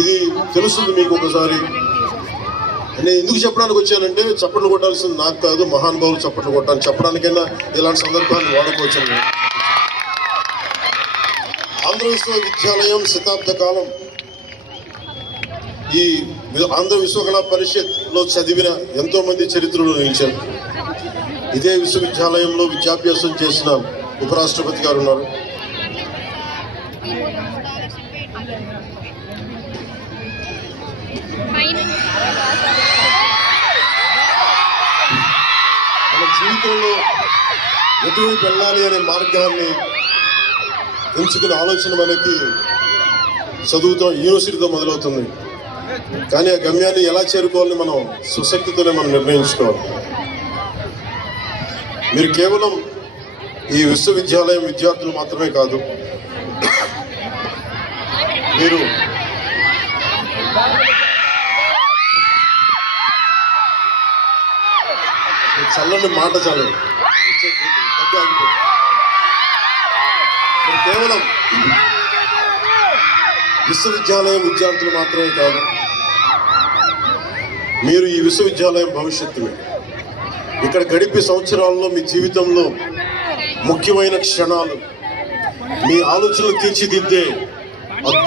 ఇది తెలుస్తుంది మీకు ఒకసారి. నేను ఎందుకు చెప్పడానికి వచ్చానంటే చప్పట్లు కొట్టాల్సింది నాకు కాదు, మహానుభావులు చప్పట్లు కొట్టాలని చెప్పడానికైనా ఇలాంటి సందర్భాన్ని వాడుకోవచ్చు. ఆంధ్ర విశ్వవిద్యాలయం శతాబ్ద కాలం ఈ ఆంధ్ర విశ్వకళా పరిషత్లో చదివిన ఎంతో మంది చరిత్రలో నిలిచారు. ఇదే విశ్వవిద్యాలయంలో విద్యాభ్యాసం చేసిన ఉపరాష్ట్రపతి గారు ఉన్నారు. మన జీవితంలో ఎటువైపు వెళ్ళాలి అనే మార్గాన్ని ఎంచుకునే ఆలోచన మనకి చదువుతో యూనివర్సిటీతో మొదలవుతుంది. కానీ ఆ గమ్యాన్ని ఎలా చేరుకోవాలని మనం స్వశక్తితోనే మనం నిర్ణయించుకోవాలి. మీరు కేవలం ఈ విశ్వవిద్యాలయం విద్యార్థులు మాత్రమే కాదు, మీరు చల్లని మాట చాలు, మీరు కేవలం విశ్వవిద్యాలయం విద్యార్థులు మాత్రమే కాదు, మీరు ఈ విశ్వవిద్యాలయం భవిష్యత్తు. ఇక్కడ గడిపే సంవత్సరాల్లో మీ జీవితంలో ముఖ్యమైన క్షణాలు, మీ ఆలోచనలు తీర్చిదిద్దే